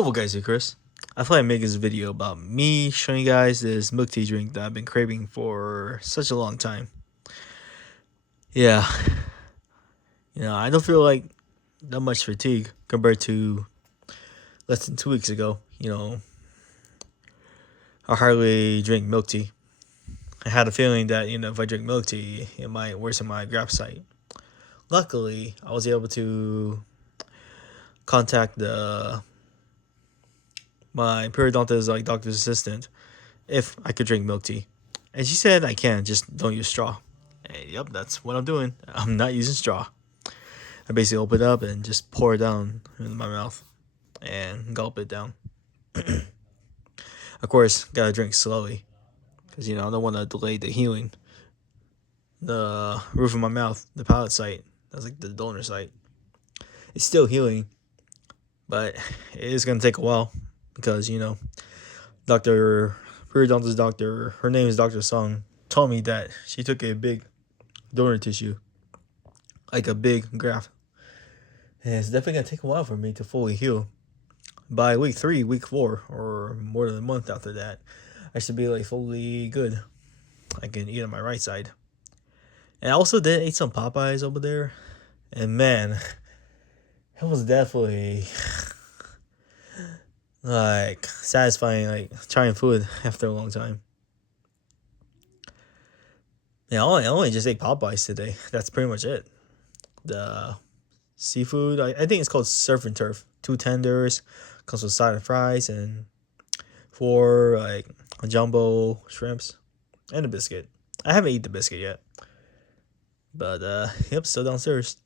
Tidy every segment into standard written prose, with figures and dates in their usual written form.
Hello guys, here Chris. I thought I'd make this video about me showing you guys this milk tea drink that I've been craving for such a long time. Yeah, I don't feel like that much fatigue compared to less than 2 weeks ago. I hardly drink milk tea. I had a feeling that, if I drink milk tea, it might worsen my graft site. Luckily, I was able to contact my periodontist, like doctor's assistant, if I could drink milk tea. And she said I can, just don't use straw. And yep, that's what I'm doing. I'm not using straw. I basically open it up and just pour it down in my mouth and gulp it down. Of course, gotta drink slowly because I don't want to delay the healing. The roof of my mouth, the palate site, that's like the donor site. It's still healing, but it is gonna take a while because Doctor periodontist doctor, her name is Dr. Song, told me that she took a big donor tissue, like a big graft. And it's definitely going to take a while for me to fully heal. By week 3, week 4, or more than a month after that, I should be like fully good. I can eat on my right side. And I also did eat some Popeyes over there. And man, it was definitely like satisfying, like trying food after a long time. Yeah, I only just ate Popeyes today. That's pretty much it. The seafood, I think it's called surf and turf. 2 tenders, comes with side of fries, and 4 like jumbo shrimps, and a biscuit. I haven't eaten the biscuit yet, but yep, still downstairs.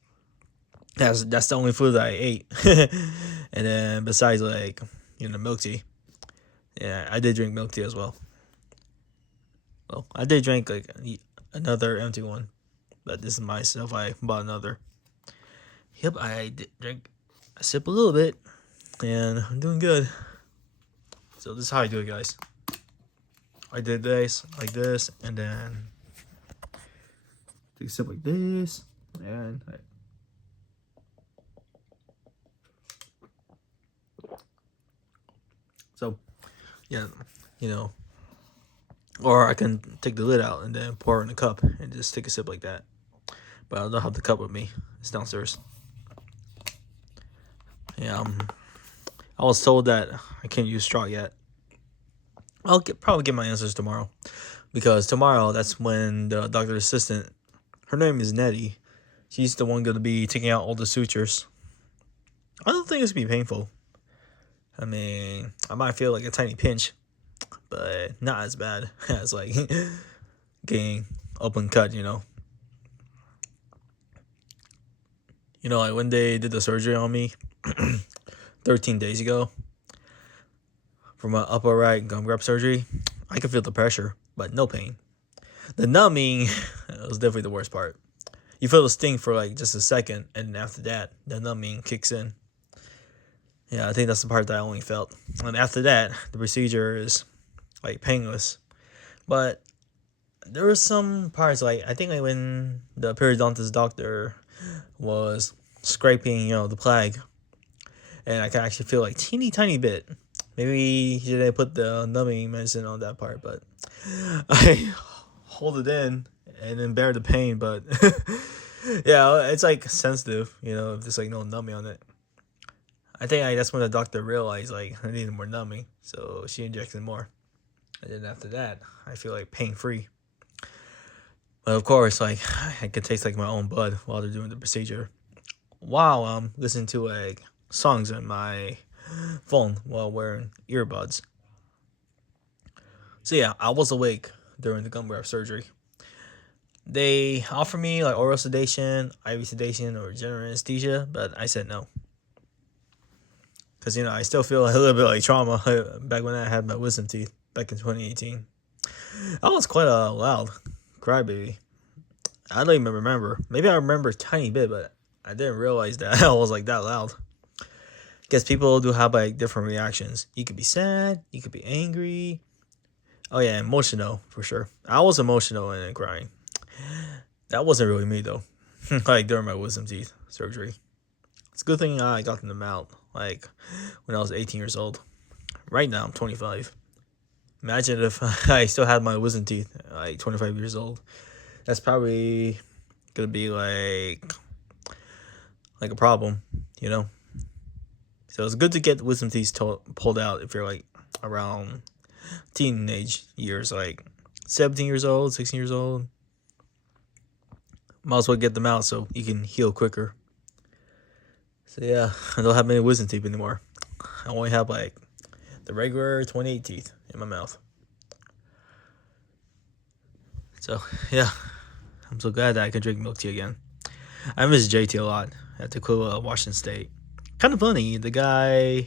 That's the only food that I ate. And then besides like milk tea, yeah, I did drink milk tea as well. Well, I did drink like another empty one, but this is myself. I bought another. Yep, I did drink a sip a little bit, and I'm doing good. So this is how I do it, guys. I did this like this, and then take a sip like this, and so yeah, or I can take the lid out and then pour it in a cup and just take a sip like that. But I don't have the cup with me. It's downstairs. Yeah, I was told that I can't use straw yet. I'll probably get my answers tomorrow, because tomorrow that's when the doctor assistant, her name is Nettie, she's the one going to be taking out all the sutures. I don't think it's going to be painful. I mean, I might feel like a tiny pinch, but not as bad as like getting open cut, like when they did the surgery on me 13 days ago for my upper right gum graft surgery, I could feel the pressure, but no pain. The numbing was definitely the worst part. You feel the sting for like just a second, and after that, the numbing kicks in. Yeah, I think that's the part that I only felt. And after that, the procedure is like painless. But there were some parts, like I think like when the periodontist doctor was scraping, the plaque, and I can actually feel like teeny tiny bit. Maybe he didn't put the numbing medicine on that part, but I hold it in and then bear the pain. But yeah, it's like sensitive, if there's like no numbing on it. I think that's when the doctor realized like I needed more numbing, so she injected more. And then after that, I feel like pain free. But of course, like I can taste like my own blood while they're doing the procedure, while I'm listening to like songs on my phone while wearing earbuds. So yeah, I was awake during the gum graft surgery. They offered me like oral sedation, IV sedation, or general anesthesia, but I said no. Because, I still feel a little bit like trauma back when I had my wisdom teeth back in 2018. I was quite a loud crybaby. I don't even remember. Maybe I remember a tiny bit, but I didn't realize that I was like that loud. Because people do have like different reactions. You could be sad, you could be angry. Oh yeah, emotional for sure. I was emotional and then crying. That wasn't really me though. Like during my wisdom teeth surgery. It's a good thing I got them out like when I was 18 years old. Right now, I'm 25. Imagine if I still had my wisdom teeth, like 25 years old. That's probably gonna be like a problem, you know. So it's good to get wisdom teeth pulled out if you're like around teenage years, like 17 years old, 16 years old. Might as well get them out so you can heal quicker. So yeah, I don't have many wisdom teeth anymore. I only have like the regular 28 teeth in my mouth. So yeah, I'm so glad that I can drink milk tea again. I miss JT a lot at Tequila, Washington State. Kind of funny, the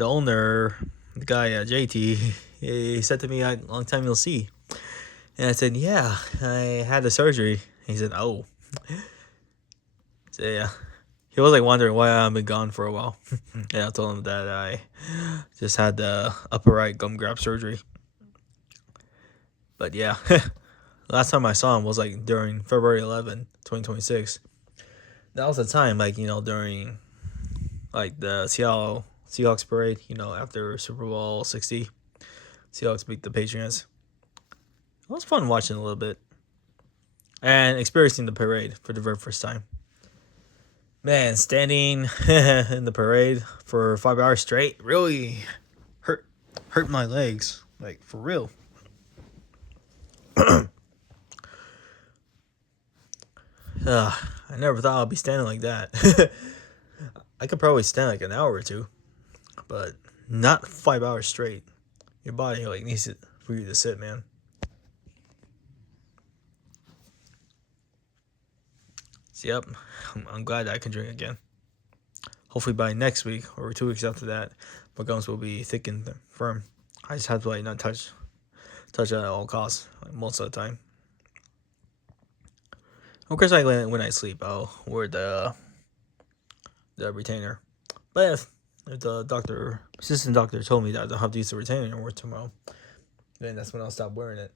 owner, the guy at JT, he said to me, "Long time you'll see." And I said, "Yeah, I had the surgery." He said, "Oh." So yeah, he was like wondering why I've been gone for a while. And I told him that I just had the upper right gum graft surgery. But yeah, last time I saw him was like during February 11, 2026. That was the time, like, during like the Seattle Seahawks parade, after Super Bowl 60. Seahawks beat the Patriots. It was fun watching a little bit and experiencing the parade for the very first time. Man, standing in the parade for 5 hours straight really hurt my legs, like for real. I never thought I'd be standing like that. I could probably stand like an hour or two, but not 5 hours straight. Your body like needs it for you to sit, man. So, yep, I'm glad that I can drink again. Hopefully by next week or 2 weeks after that, my gums will be thick and firm. I just have to like not touch it at all costs, like most of the time. Of course, like when I sleep, I'll wear the retainer. But if the assistant doctor told me that I don't have to use the retainer anymore tomorrow, then that's when I'll stop wearing it.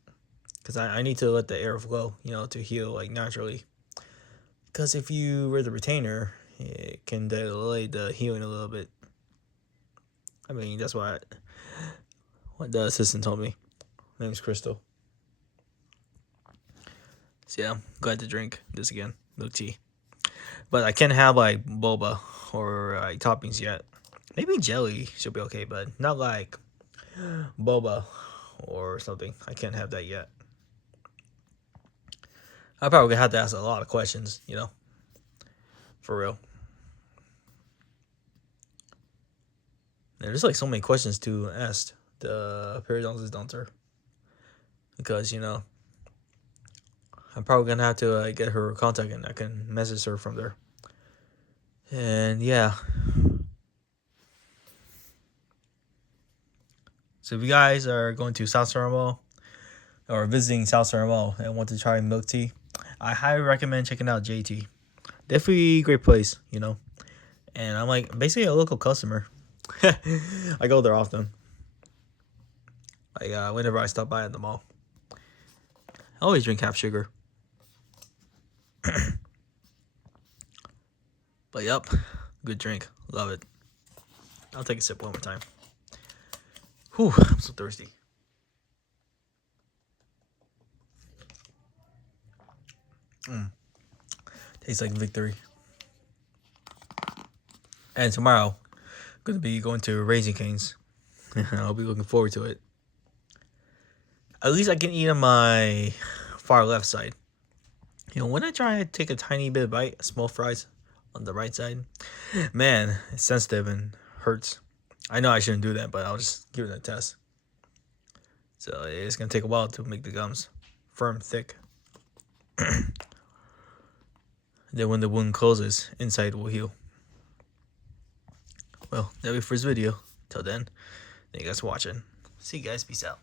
Because I need to let the air flow, to heal like naturally. Because if you wear the retainer, it can delay the healing a little bit. I mean, that's what the assistant told me. My name's Crystal. So yeah, I'm glad to drink this again, milk tea. But I can't have like boba or like toppings yet. Maybe jelly should be okay, but not like boba or something. I can't have that yet. I probably have to ask a lot of questions, for real. And there's like so many questions to ask the periodontist doctor because I'm probably gonna have to get her contact and I can message her from there. And yeah. So if you guys are going to South Star Mall or visiting South Star Mall and want to try milk tea, I highly recommend checking out JT. Definitely a great place, And I'm like basically a local customer. I go there often. Like whenever I stop by at the mall. I always drink half sugar. But yep, good drink. Love it. I'll take a sip one more time. Whew, I'm so thirsty. Tastes like victory. And tomorrow, I'm going to be going to Raising Cane's. I'll be looking forward to it. At least I can eat on my far left side. When I try to take a tiny bit of bite, small fries on the right side, man, it's sensitive and hurts. I know I shouldn't do that, but I'll just give it a test. So it's going to take a while to make the gums firm, thick. Then when the wound closes, inside will heal. Well, that'll be for this video. Till then, thank you guys for watching. See you guys. Peace out.